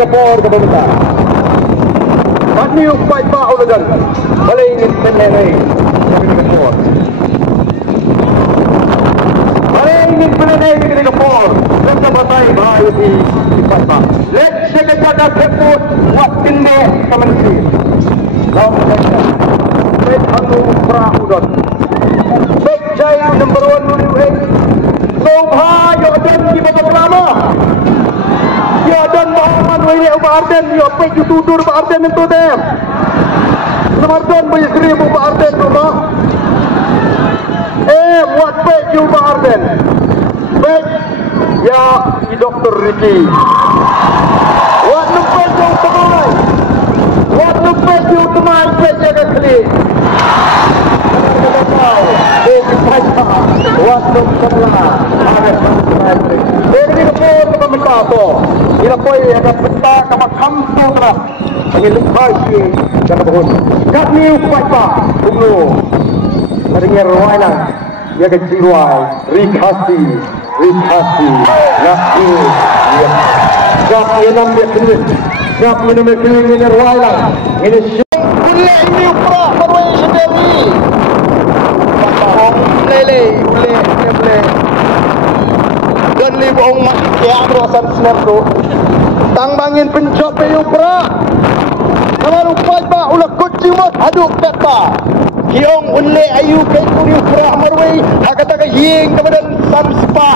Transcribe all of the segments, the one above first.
Singapore ke pemerintah. Paniuk Pai Pak Ulagan paling penelai Singapore. Paling penelai Singapore. Serta batai bahaya di Pai Pak. Let's check it out that report. What in there coming see. Now let's anu Praudon. Baik jaya number 1 UAE. Sobha Yordan di babak pertama. Yordan Muhammad Wali Ubah Arden. Yopek tutur Ubah Arden itu dem. Namardan banyak seribu Ubah Arden rumah. Buat pek Ubah Arden. Baik ya di Dr. Ricky. What nupek you temai. What nupek you temai pek jaga klik. Waktu setelah ada sampai ini pun pemerintah tu. Ia pun ada peta kama kampu terah. Angin lepas ni jangan berhun. Kami upaya dulu. Meringar ruailah. Ia kejiruai. Rikasi. Nasi. Siap minum dia kini. Siap minum dia kini. Ini ruailah. Ini syuk. Boleh ini upaya perwai sendiri. Boleh. Dan ni bohong mak ya berusaha senar tu. Tang bangin pencop peyung perak. Nama rupai ba ulah kucing mat aduk peta. Hiong ulle ayu ke kuri perak marwai. Kata ke ying kepada samspa.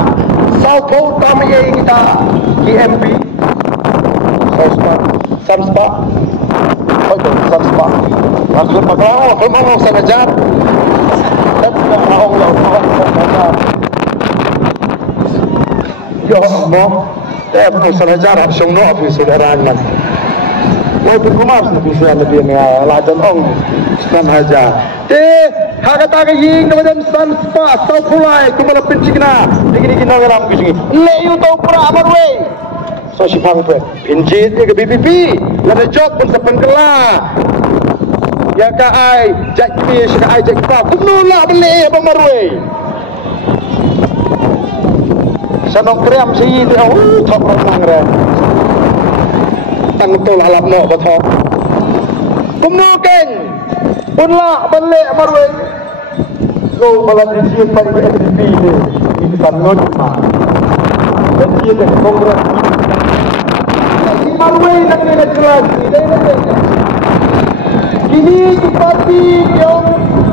Sau kau tam ye kita GMP. Samspa. Oh tu samspa. Maksud apa? Memang sahaja. Allah ya Allah saya pun selajar habis nak habis saudara man lebih kumar lebih saya lebih ni lajan ong Islam haja kata ke ying kemudian samspa sau pulai kembali pencikna dikini kita orang begini leyu tahu pra amarwe so sifang pe pinjit ke BPP lada jok pun sepengkelah ya kai jak ni syai jak pa kumula beli abang marwe sanok krem si tu thok rong re tang tol alap no ba thok kumuken punla beli marwe go balan di pa di FDP ni tan ngot ma jadi ke kongres si marwe nak ni jelas ni ini parti yang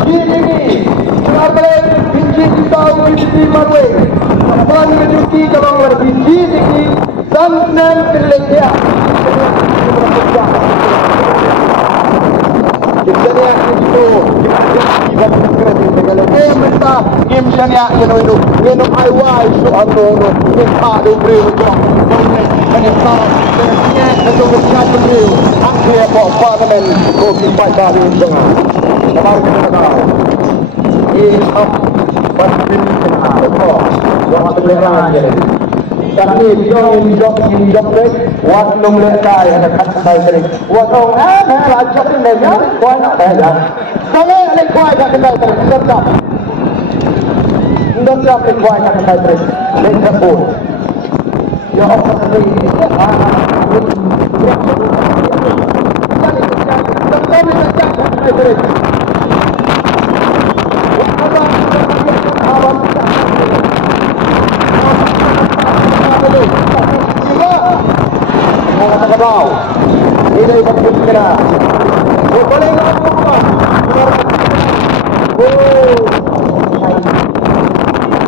ini kenapa pinjam tahu ini marwe apa mencuci kalau berpinji ini dan kelihnya jadi itu kalau minta gimana itu minum air suatu minta diberi untuk menyesal itu bersiap beliau akhirnya parlimen kopi pada di tengah kemarin kita tahu ini parlimen tengah yang ada belakang tapi jom dek wat nomor kaya ada kata sering wat orang lajak ni dia kau nak tanya sangat le kau nak kata sering sedap le kau nak kata sering le pun ya Allah ini ini bagus kena. Boleh tak?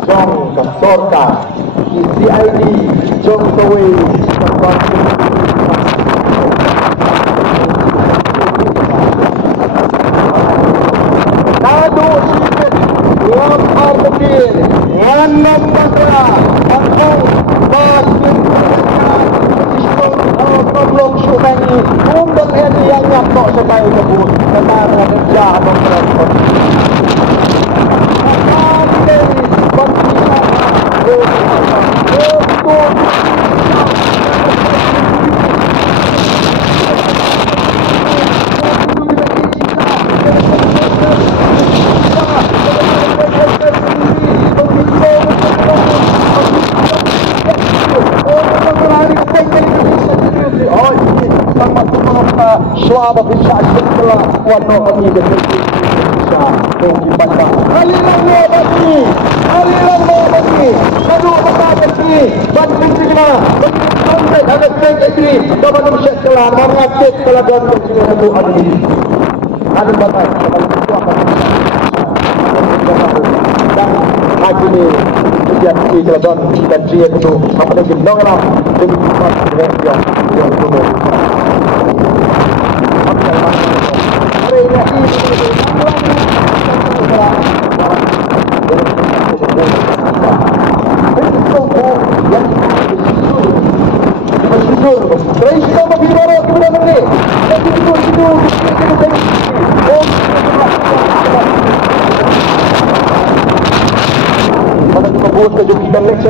Jom kesorka, CID, jom kawai, Kado sikit, luar arti, nganam patra, atau basin. Belum syukani untuk ini yang nyapok supaya kebun tentang kerja atau transport Oh, Schwab bisa setelah warna kami berhenti pasang aliran bagi lalu apa bagi bantu kita sampai ada cek ini dapat mencetak kelar mengacak pelajaran kecil itu ada batas dan hari ini setiap pelajaran dan dia itu apa lagi dalam dengan yang umum Pada kita buat kejutan next